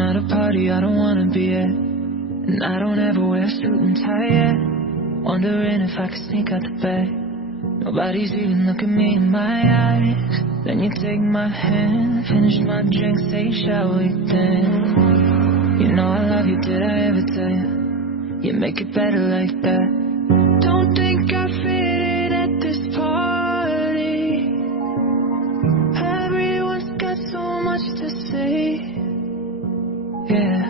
at a party I don't wanna be at, and I don't ever wear a suit and tie yet. Wondering if I could sneak out the back. Nobody's even looking me in my eyes. Then you take my hand, finish my drink, say shall we dance? You know I love you, did I ever tell you? You make it better like that. Don't think I fit in at this party. Everyone's got so much to say. Yeah,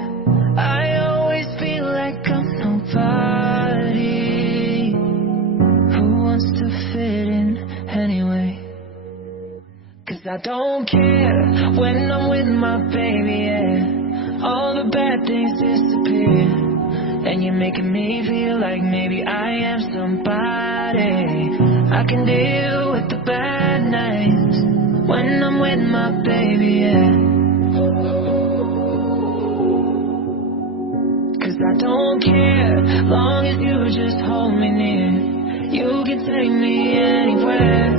I always feel like I'm nobody. Who wants to fit in anyway? 'Cause I don't care when I'm with my baby, yeah. All the bad things disappear, and you're making me feel like maybe I am somebody. I can deal with the bad nights when I'm with my baby, yeah. 'Cause I don't care, long as you just hold me near. You can take me anywhere,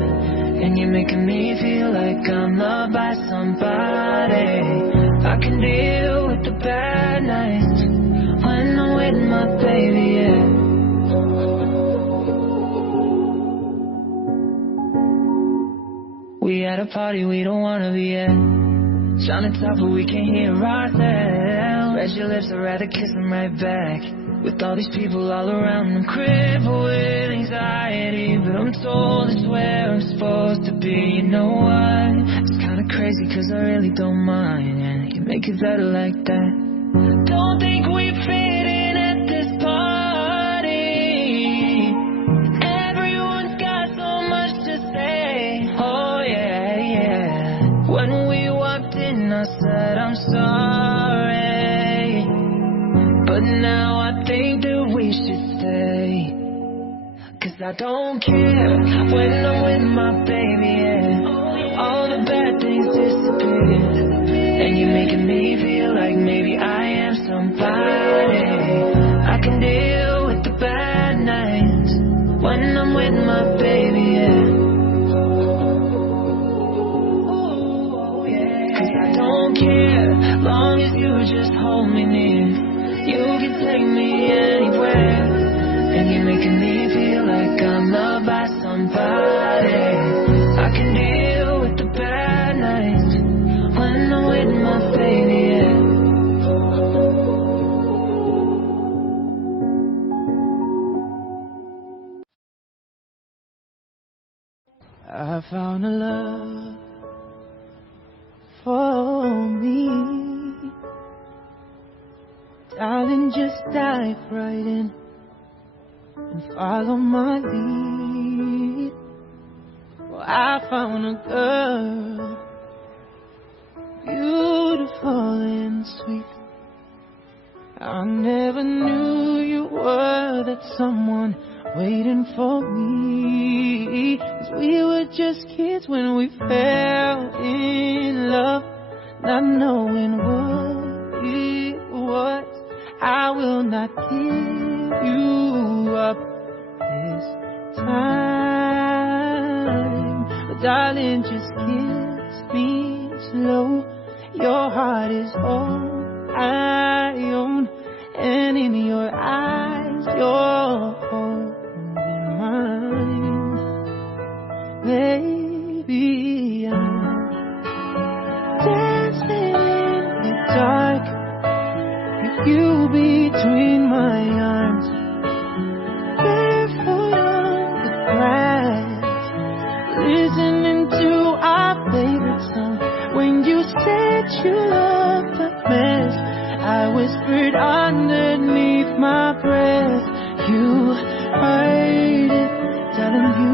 and you're making me feel like I'm loved by somebody. I can deal with the bad nights when I'm with my baby, yeah. We at a party we don't wanna be at, trying to talk but we can't hear ourselves. Red your lips, I'd rather kiss them right back. With all these people all around, I'm crippled with anxiety, but I'm told it's where I'm supposed to be. You know what? It's kinda crazy 'cause I really don't mind, yeah. You make it better like that. Don't think we fit in at this party. Everyone's got so much to say. Oh yeah, yeah. When we walked in I said I'm sorry, but now I think that we should stay. 'Cause I don't care when I'm with my baby, yeah. All the bad things disappear, and you're making me feel like maybe I am somebody. I can deal with the bad nights when I'm with my baby, yeah. 'Cause I don't care, long as you just hold me near. You can take me anywhere, and you're making me feel like I'm loved by somebody. I can deal with the bad nights when I'm with my baby, yeah. I found a love for me. Darling, just dive right in and follow my lead. Well, I found a girl, beautiful and sweet. I never knew you were that someone waiting for me. 'Cause we were just kids when we fell in love, not knowing what it was. I will not give you up this time, but darling, just kiss me slow. Your heart is all I own, and in your eyes you're holding mine. Baby, I'm dancing in the dark, you between my arms, barefoot on the grass, listening to our favorite song. When you said you loved a mess, I whispered underneath my breath, you heard it, telling you